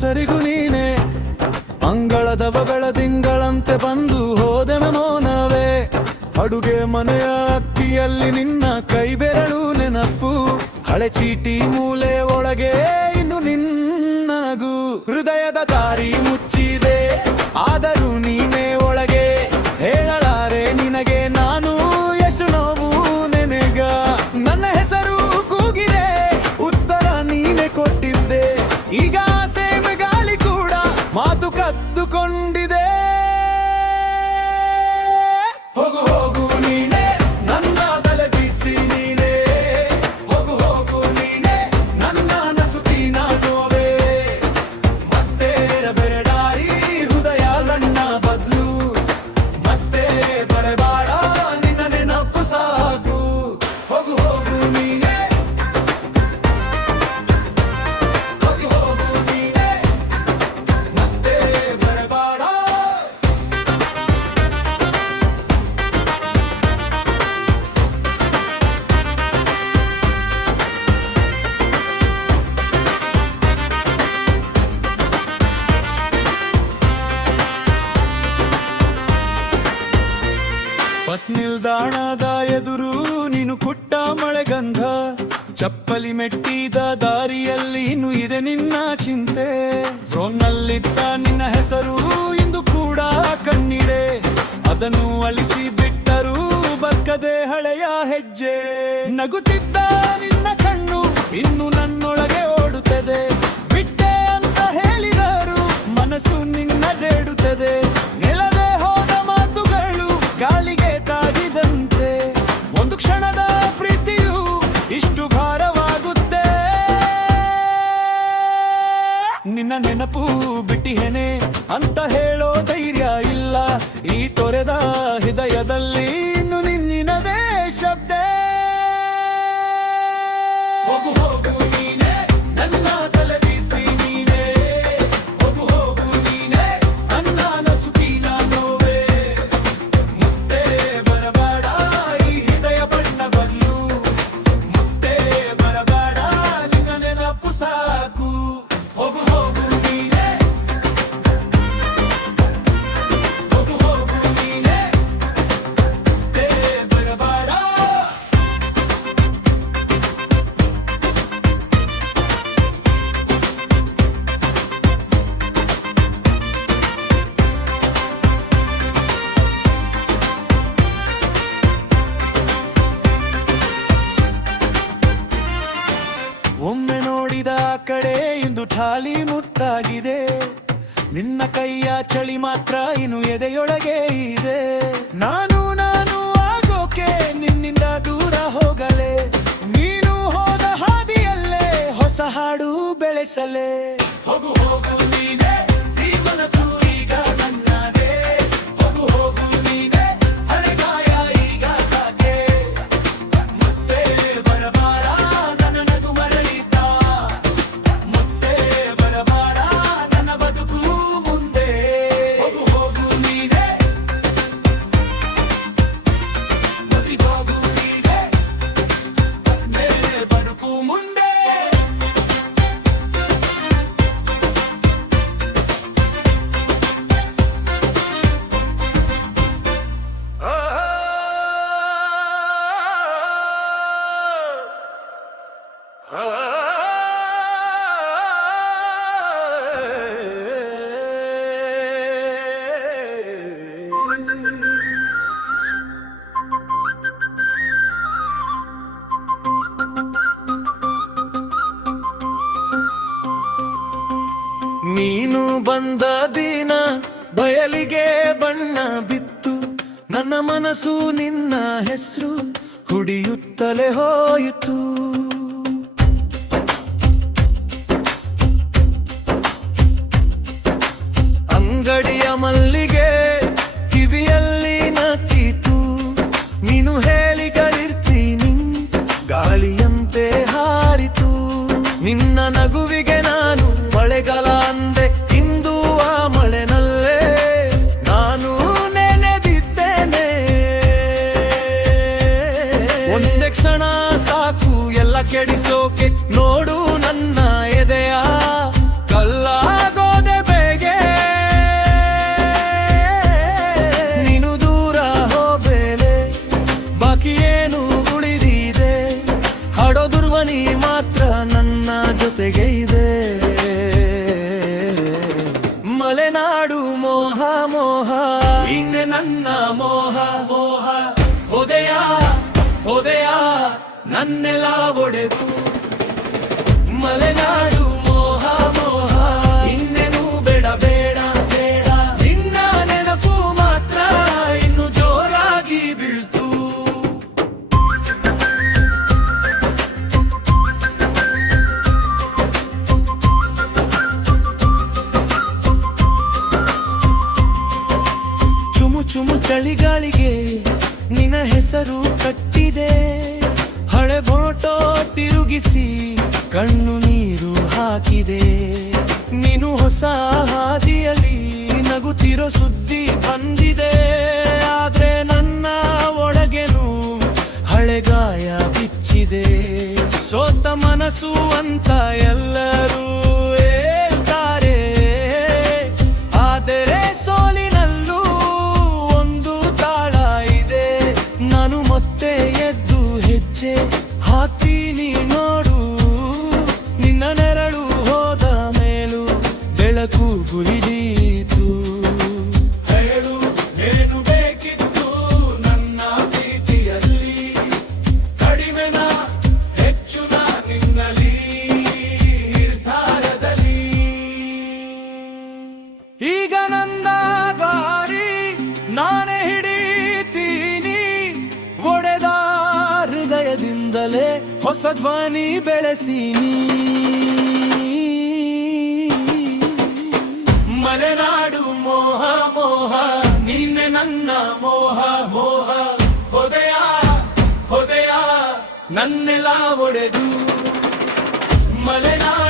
ಸರಿಗು ನೀನೆ ಅಂಗಳದವ ಬೆಳದಿಂಗಳಂತೆ ಬಂದು ಹೋದೆ ಮೌನವೇ ಅಡುಗೆ ಮನೆಯ ಅಕ್ಕಿಯಲ್ಲಿ ನಿನ್ನ ಕೈ ಬೆರಳು ನೆನಪು ಹಳೆ ಚೀಟಿ ಮೂಲೆ ಒಳಗೆ ಇನ್ನು ನಿನ್ನ ನಗು ಹೃದಯದ ದಾರಿ ಮುಚ್ಚಿದೆ ಆದರೂ ನೀನೇ ಒಳಗೆ ಹೇಳಲಾರೆ ನಿನಗೆ ನಾನು ಎಷ್ಟು ನೋವು ನೆನೆಗ ನನ್ನ ಹೆಸರು ಕೂಗಿದೆ ಉತ್ತರ ನೀನೆ ಕೊಟ್ಟಿದ್ದೆ ಈಗ ಸೇಮ್ ಗಾಳಿ ಕೂಡ ಮಾತು ಕದ್ದುಕೊಂಡಿದೆ ಹೋಗು ಹೋಗು ನೀನೆ ನನ್ನ ತಲೆ ಬಿಸಿ ನೀನೆ ಹೋಗು ಹೋಗು ನೀನೆ ನನ್ನ ನಸುಕಿನ ನೋವೆ ಮತ್ತೆ ಬೆರಡಾರಿ ಹೃದಯ ನನ್ನ ಬದಲು ಮತ್ತೆ ಬರಬೇಡ ನಿನ್ನ ನೆನಪು ಸಾಕು ಹೋಗು ಹೋಗು ನೀನೆ ಹೋಗು ಹೋಗು ನೀನೆ ಮತ್ತೆ ಬರಬೇಡ ಬಸ್ ನಿಲ್ದಾಣದ ಎದುರು ನೀನು ಕುಟ್ಟ ಮಳೆಗಂಧ ಚಪ್ಪಲಿ ಮೆಟ್ಟಿದ ದಾರಿಯಲ್ಲಿ ಇನ್ನು ಇದೆ ನಿನ್ನ ಚಿಂತೆ ಫೋನ್ನಲ್ಲಿದ್ದ ನಿನ್ನ ಹೆಸರು ಇಂದು ಕೂಡ ಕಣ್ಣಿಡೆ ಅದನ್ನು ಅಳಿಸಿ ಬಿಟ್ಟರೂ ಬಕ್ಕದೆ ಹಳೆಯ ಹೆಜ್ಜೆ ನಗುತ್ತಿದ್ದ ನಿನ್ನ ಕಣ್ಣು ಇನ್ನು ನನ್ನೊಳಗೆ ಓಡುತ್ತದೆ ಬಿಟ್ಟೆ ಅಂತ ಹೇಳಿದರು ಮನಸ್ಸು ನಿನ್ನಡೆಡುತ್ತದೆ ನೆಲವೇ ಹೋದ ಮಾತುಗಳು ಗಾಳಿಗೆ ತಾಗಿದಂತೆ ಒಂದು ಕ್ಷಣದ ಪ್ರೀತಿಯು ಇಷ್ಟು ಭಾರವಾಗುತ್ತೆ ನಿನ್ನ ನೆನಪು ಬಿಟ್ಟಿಹೇನೆ ಅಂತ ಹೇಳೋ ಧೈರ್ಯ ಇಲ್ಲ ಈ ತೊರೆದ ಹೃದಯದಲ್ಲಿ ಇನ್ನು ನಿನ್ನಿನದೇ ಶಬ್ದ ಹೋಗು ಹೋಗು ನೀನೆ ನನ್ನ ತಲೆ ಬಿಸಿ ನೀನೆ ಹೋಗು ಹೋಗು ನೀನೆ ನನ್ನ ನಸುಕಿನ ನೋವೆ ಮತ್ತೆ ಬರಬೇಡ ಈ ಹೃದಯ ಬಣ್ಣ ಬದಲು ಮತ್ತೆ ಬರಬೇಡ ನಿನ್ನ ನೆನಪು ಸಾಕು ಹೋಗು ಹೋಗು ನೀನೆ ಹೋಗು ಹೋಗು ನೀನೆ ಮತ್ತೆ ಬರಬೇಡ ಒಮ್ಮೆ ನೋಡಿದ ಆ ಕಡೆ ಇಂದು ಠಾಲಿ ಮುಟ್ಟಾಗಿದೆ ನಿನ್ನ ಕೈಯ ಚಳಿ ಮಾತ್ರ ಇನ್ನು ಎದೆಯೊಳಗೆ ಇದೆ ನಾನು ಆಗೋಕೆ ನಿನ್ನಿಂದ ದೂರ ಹೋಗಲೇ ನೀನು ಹೋದ ಹಾದಿಯಲ್ಲೇ ಹೊಸ ಹಾಡು ಬೆಳೆಸಲೇ ಹೋಗು ಹೋಗು ನೀನೆ ಈ ಮನಸ್ಸು ಈಗ ನನ್ನದೇ ಹೋಗು ಹೋಗು ನೀನೆ ಹಳೆಗಾಯ ಈಗ ಸಾಕೆ ಮತ್ತೆ ಬರಬೇಡ ನನ್ನ ನಗು ಮರಳಿದ್ದ ಮತ್ತೆ ಬರಬೇಡ ನನ್ನ ಬದುಕು ಮುಂದೆ ಹೋಗು ಹೋಗು ನೀನೆ ಬದುಕೋಗು ನೀನೆ ಮತ್ತೆ ಬದುಕು ಮುಂದೆ ನೀನು ಬಂದ ದಿನ ಬಯಲಿಗೆ ಬಣ್ಣ ಬಿತ್ತು ನನ್ನ ಮನಸ್ಸು ನಿನ್ನ ಹೆಸರು ಹುಡಿಯುತ್ತಲೇ ಹೋಯಿತು ಅಂಗಡಿಯ ಮಲ್ಲಿಗೆ ಕಿವಿಯಲ್ಲಿ ನಕ್ಕಿತು ನೀನು ಹೇಳಿಗಳಿರ್ತೀನಿ ಗಾಳಿಯಂತೆ ಹಾರಿತು ನಿನ್ನ ನಗುವಿಗೆ ನಾನು ಮಳೆಗಾಲ ಅಂದೆ ಇಂದು ಆ ಮಳೆನಲ್ಲೇ ನಾನು ನೆನೆದಿದ್ದೇನೆ ಒಂದೇ ಕ್ಷಣ ಸಾಕು ಎಲ್ಲ ಕೆಡಿಸೋಕೆ ನೋಡು ನನ್ನ ಎದೆಯ ಕಲ್ಲಾಗ ನನ್ನೆಲ್ಲ ಒಡೆದು ಮಲೆನಾಡು ಮೋಹ ಮೋಹ ಇನ್ನೇನು ಬೇಡ ಬೇಡ ಬೇಡ ನಿನ್ನ ನೆನಪು ಮಾತ್ರ ಇನ್ನು ಜೋರಾಗಿ ಬೀಳ್ತು ಚುಮು ಚುಮು ಚಳಿಗಾಳಿಗೆ ನಿನ್ನ ಹೆಸರು ಕಟ್ಟಿದೆ ಹಳೆ ಫೋಟೋ ತಿರುಗಿಸಿ ಕಣ್ಣು ನೀರು ಹಾಕಿದೆ ನೀನು ಹೊಸ ಹಾದಿಯಲ್ಲಿ ನಗುತ್ತಿರೋ ಸುದ್ದಿ ಬಂದಿದೆ ಆದ್ರೆ ನನ್ನ ಒಳಗೆನು ಹಳೆಗಾಯ ಬಿಚ್ಚಿದೆ ಸೋತ ಮನಸ್ಸು ಅಂತ ಎಲ್ಲರೂ ಹೇಳ್ತಾರೆ ಆದರೆ ಸೋಲಿನಲ್ಲೂ ಒಂದು ತಾಳ ಇದೆ ನಾನು ಮತ್ತೆ ಎದ್ದು ಹೆಜ್ಜೆ ಹಾಕ್ತೀನಿ ನೋಡು ನಿನ್ನ ನೆರಳು ಹೋದ ಮೇಲೂ ಬೆಳಕು ಗುರಿದೀತು ಹೇಳು ಏನು ಬೇಕಿತ್ತು ನನ್ನ ಪ್ರೀತಿಯಲ್ಲಿ ಕಡಿಮೆನ ಹೆಚ್ಚುನ ನಿನ್ನಲಿ ನಿರ್ಧಾರದಲ್ಲಿ ಈಗ ನನ್ನ ದಾರಿ ನಾನೇ ಹಿಡಿತೀನಿ ಒಡೆದ ಹೃದಯದಿಂದಲೇ ಹೊಸ ಧ್ವನಿ ಬೆಳೆಸೀನಿ ಮಲೆನಾಡು ಮೋಹ ಮೋಹ ನೀನೆ ನನ್ನ ಮೋಹ ಮೋಹ ಹೊದೆಯ ಹೊದೆಯ ನನ್ನೆಲ್ಲ ಒಡೆದು ಮಲೆನಾಡು